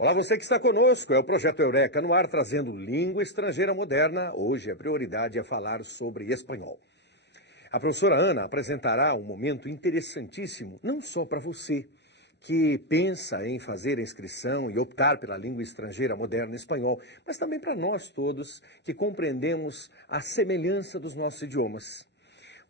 Olá, você que está conosco. É o Projeto Eureka no ar, trazendo língua estrangeira moderna. Hoje a prioridade é falar sobre espanhol. A professora Ana apresentará um momento interessantíssimo, não só para você que pensa em fazer a inscrição e optar pela língua estrangeira moderna espanhol, mas também para nós todos que compreendemos a semelhança dos nossos idiomas.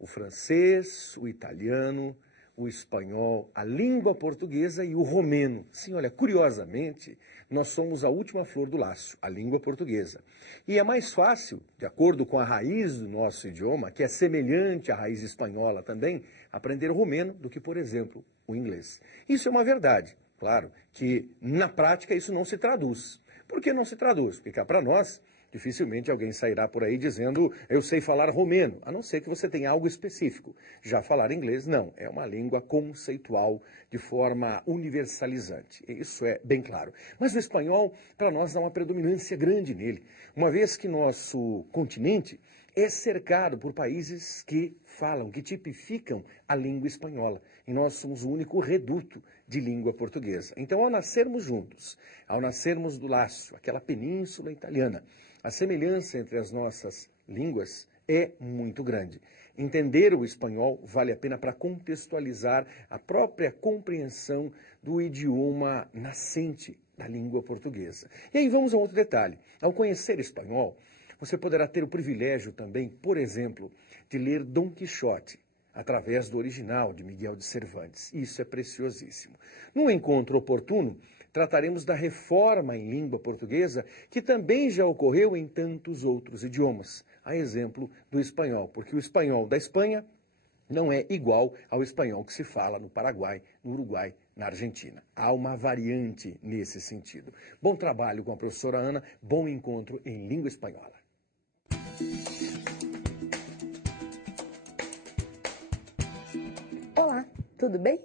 O francês, o italiano, o espanhol, a língua portuguesa e o romeno. Sim, olha, curiosamente, nós somos a última flor do laço, a língua portuguesa. E é mais fácil, de acordo com a raiz do nosso idioma, que é semelhante à raiz espanhola também, aprender o romeno do que, por exemplo, o inglês. Isso é uma verdade. Claro que, na prática, isso não se traduz. Por que não se traduz? Porque cá para nós, dificilmente alguém sairá por aí dizendo eu sei falar romeno, a não ser que você tenha algo específico. Já falar inglês, não. É uma língua conceitual de forma universalizante. Isso é bem claro. Mas o espanhol, para nós, dá uma predominância grande nele, uma vez que nosso continente é cercado por países que falam, que tipificam a língua espanhola. E nós somos o único reduto de língua portuguesa. Então, ao nascermos juntos, ao nascermos do Lácio, aquela península italiana, a semelhança entre as nossas línguas é muito grande. Entender o espanhol vale a pena para contextualizar a própria compreensão do idioma nascente da língua portuguesa. E aí vamos a outro detalhe. Ao conhecer espanhol, você poderá ter o privilégio também, por exemplo, de ler Dom Quixote, através do original de Miguel de Cervantes. Isso é preciosíssimo. Num encontro oportuno, trataremos da reforma em língua portuguesa, que também já ocorreu em tantos outros idiomas, a exemplo do espanhol, porque o espanhol da Espanha não é igual ao espanhol que se fala no Paraguai, no Uruguai, na Argentina. Há uma variante nesse sentido. Bom trabalho com a professora Ana, bom encontro em língua espanhola. Olá, tudo bem?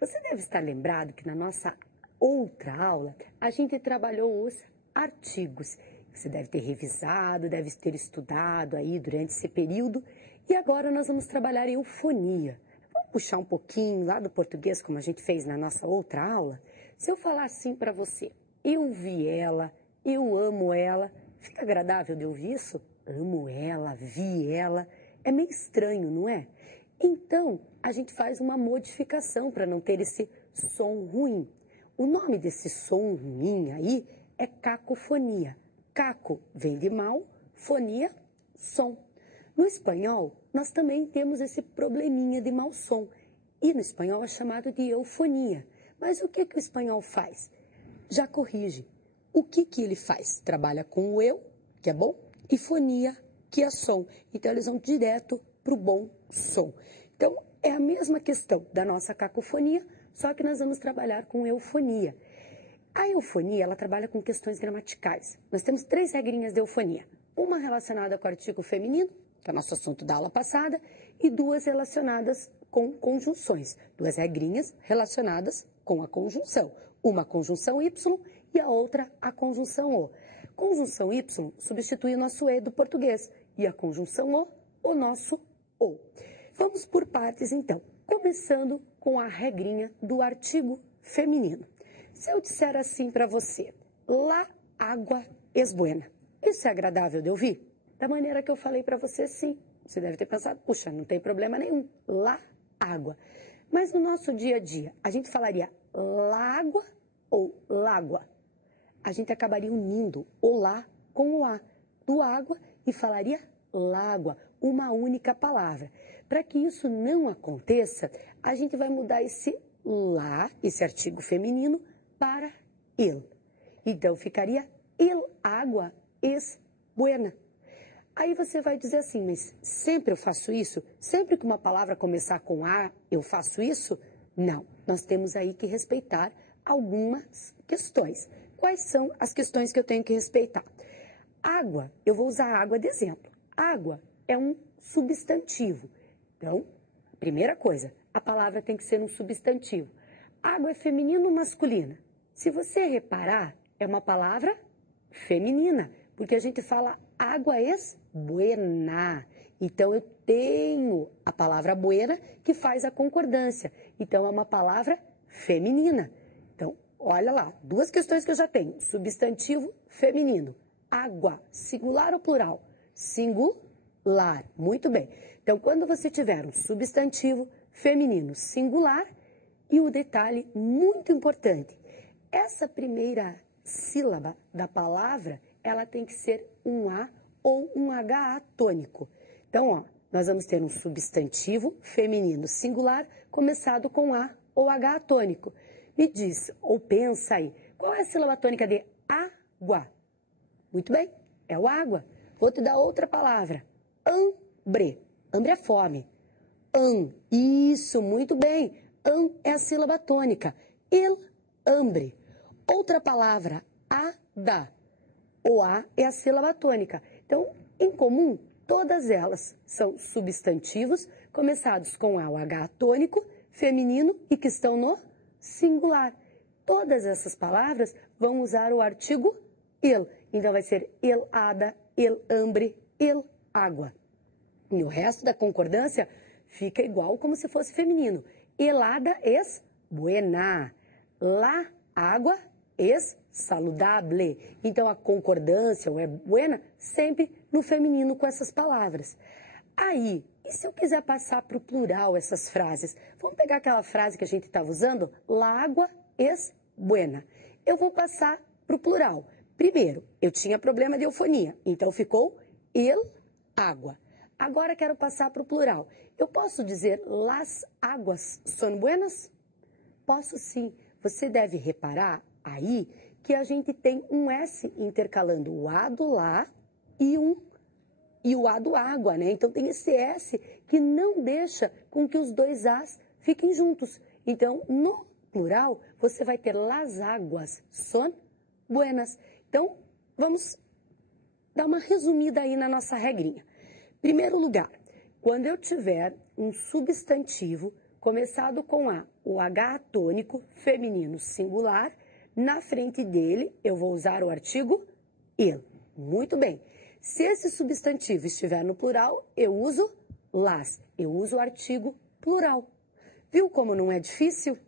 Você deve estar lembrado que na nossa outra aula a gente trabalhou os artigos. Você deve ter revisado, deve ter estudado aí durante esse período. E agora nós vamos trabalhar a eufonia. Vamos puxar um pouquinho lá do português, como a gente fez na nossa outra aula? Se eu falar assim para você, eu vi ela, eu amo ela, fica agradável de ouvir isso? Amo ela, vi ela. É meio estranho, não é? Então, a gente faz uma modificação para não ter esse som ruim. O nome desse som ruim aí é cacofonia. Caco vem de mal, fonia, som. No espanhol, nós também temos esse probleminha de mau som. E no espanhol é chamado de eufonia. Mas o que o espanhol faz? Já corrige. O que ele faz? Trabalha com o eu, que é bom, e fonia, que é som. Então, eles vão direto para o bom som. Então, é a mesma questão da nossa cacofonia, só que nós vamos trabalhar com eufonia. A eufonia, ela trabalha com questões gramaticais. Nós temos 3 regrinhas de eufonia. Uma relacionada com o artigo feminino, que é o nosso assunto da aula passada, e 2 relacionadas com conjunções. 2 regrinhas relacionadas com a conjunção. Uma a conjunção Y e a outra a conjunção O. Conjunção Y substitui o nosso E do português e a conjunção o nosso O. Vamos por partes, então, começando com a regrinha do artigo feminino. Se eu disser assim para você, la água es buena, isso é agradável de ouvir? Da maneira que eu falei para você, sim. Você deve ter pensado, puxa, não tem problema nenhum, la água. Mas no nosso dia a dia, a gente falaria lágua ou lágua? A gente acabaria unindo o lá com o a do água e falaria lágua, uma única palavra. Para que isso não aconteça, a gente vai mudar esse lá, esse artigo feminino, para el. Então, ficaria el agua es buena. Aí você vai dizer assim, mas sempre eu faço isso? Sempre que uma palavra começar com a, eu faço isso? Não, nós temos aí que respeitar algumas questões. Quais são as questões que eu tenho que respeitar? Água, eu vou usar água de exemplo. Água é um substantivo. Então, primeira coisa, a palavra tem que ser um substantivo. Água é feminino ou masculina? Se você reparar, é uma palavra feminina, porque a gente fala água es buena. Então, eu tenho a palavra buena que faz a concordância. Então, é uma palavra feminina. Então, olha lá, duas questões que eu já tenho. Substantivo feminino. Água, singular ou plural? Singular. Muito bem. Então, quando você tiver um substantivo feminino singular, e o detalhe muito importante, essa primeira sílaba da palavra, ela tem que ser um A ou um HA tônico. Então, ó, nós vamos ter um substantivo feminino singular começado com A ou HA tônico. Me diz, ou pensa aí, qual é a sílaba tônica de água? Muito bem, é o água. Vou te dar outra palavra, hambre. Hambre é fome. Isso, muito bem. É a sílaba tônica. Hambre. Outra palavra, ada. O A é a sílaba tônica. Então, em comum, todas elas são substantivos começados com A ou H tônico, feminino e que estão no singular. Todas essas palavras vão usar o artigo el. Então, vai ser el ada, el hambre, el água. E o resto da concordância fica igual como se fosse feminino. Helada es buena. La água es saludable. Então, a concordância, o é buena, sempre no feminino com essas palavras. Aí, e se eu quiser passar para o plural essas frases? Vamos pegar aquela frase que a gente estava usando? La água es buena. Eu vou passar para o plural. Primeiro, eu tinha problema de eufonia, então ficou el água. Agora quero passar para o plural. Eu posso dizer las aguas son buenas? Posso sim. Você deve reparar aí que a gente tem um S intercalando o A do lá e o A do água, né? Então tem esse S que não deixa com que os dois As fiquem juntos. Então, no plural, você vai ter las aguas son buenas. Então, vamos dar uma resumida aí na nossa regrinha. Primeiro lugar, quando eu tiver um substantivo começado com A, o H tônico, feminino singular, na frente dele eu vou usar o artigo el. Muito bem. Se esse substantivo estiver no plural, eu uso las. Eu uso o artigo plural. Viu como não é difícil?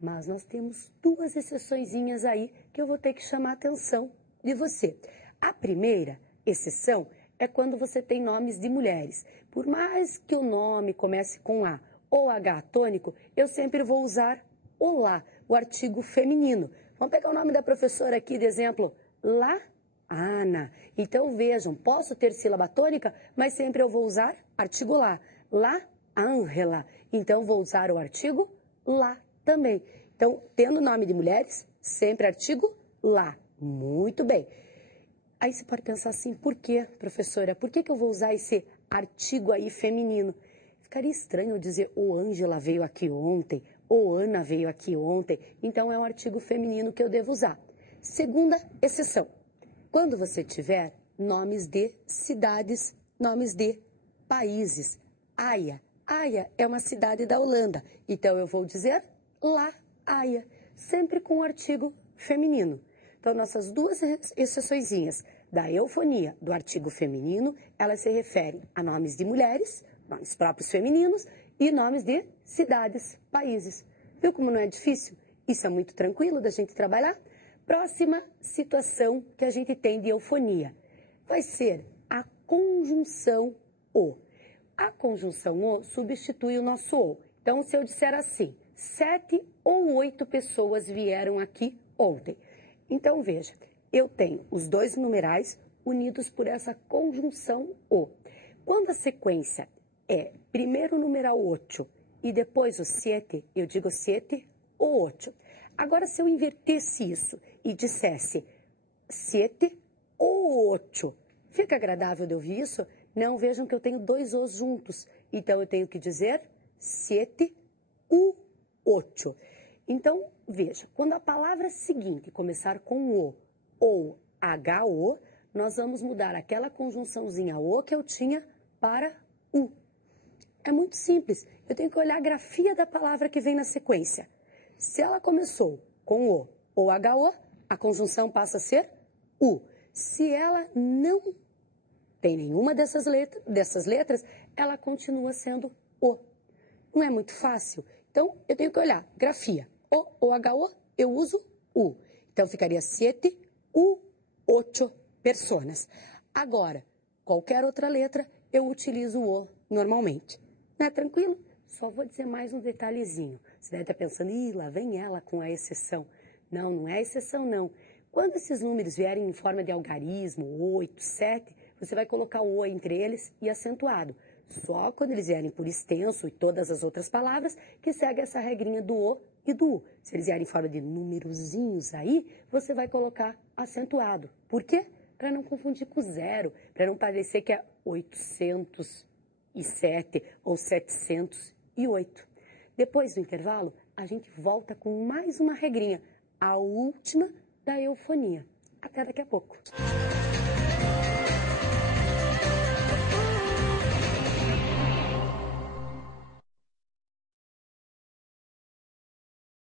Mas nós temos duas exceçõezinhas aí que eu vou ter que chamar a atenção de você. A primeira exceção é quando você tem nomes de mulheres. Por mais que o nome comece com A ou H tônico, eu sempre vou usar o lá, o artigo feminino. Vamos pegar o nome da professora aqui de exemplo, La Ana. Então vejam, posso ter sílaba tônica, mas sempre eu vou usar artigo lá. La Ângela. Então vou usar o artigo lá também. Então, tendo nome de mulheres, sempre artigo lá. Muito bem. Aí você pode pensar assim, por quê, professora? Por que eu vou usar esse artigo aí feminino? Ficaria estranho eu dizer, o Ângela veio aqui ontem, ou Ana veio aqui ontem. Então, é um artigo feminino que eu devo usar. Segunda exceção. Quando você tiver nomes de cidades, nomes de países. Haia. Haia é uma cidade da Holanda. Então, eu vou dizer La Haia, sempre com o artigo feminino. Então, nossas duas exceçõezinhas da eufonia do artigo feminino, elas se referem a nomes de mulheres, nomes próprios femininos, e nomes de cidades, países. Viu como não é difícil? Isso é muito tranquilo da gente trabalhar? Próxima situação que a gente tem de eufonia vai ser a conjunção O. A conjunção O substitui o nosso O. Então, se eu disser assim, 7 ou 8 pessoas vieram aqui ontem. Então, veja, eu tenho os dois numerais unidos por essa conjunção O. Quando a sequência é primeiro o numeral 8 e depois o 7, eu digo 7 ou 8. Agora, se eu invertesse isso e dissesse 7 ou 8, fica agradável de ouvir isso? Não, vejam que eu tenho dois Os juntos. Então, eu tenho que dizer 7 ou 8. Então, veja, quando a palavra seguinte começar com O ou HO, nós vamos mudar aquela conjunçãozinha O que eu tinha para U. É muito simples. Eu tenho que olhar a grafia da palavra que vem na sequência. Se ela começou com O ou HO, a conjunção passa a ser U. Se ela não tem nenhuma dessas letras, ela continua sendo O. Não é muito fácil? Então, eu tenho que olhar grafia. O ou HO, eu uso U. Então, ficaria 7 u 8 personas. Agora, qualquer outra letra, eu utilizo o normalmente. Não é tranquilo? Só vou dizer mais um detalhezinho. Você deve estar pensando, lá vem ela com a exceção. Não, não é exceção, não. Quando esses números vierem em forma de algarismo, 8, 7, você vai colocar o O entre eles e acentuado. Só quando eles vierem por extenso e todas as outras palavras, que segue essa regrinha do O e do U. Se eles vierem em forma de numerozinhos aí, você vai colocar acentuado. Por quê? Para não confundir com zero, para não parecer que é 807 ou 708. Depois do intervalo, a gente volta com mais uma regrinha, a última da eufonia. Até daqui a pouco.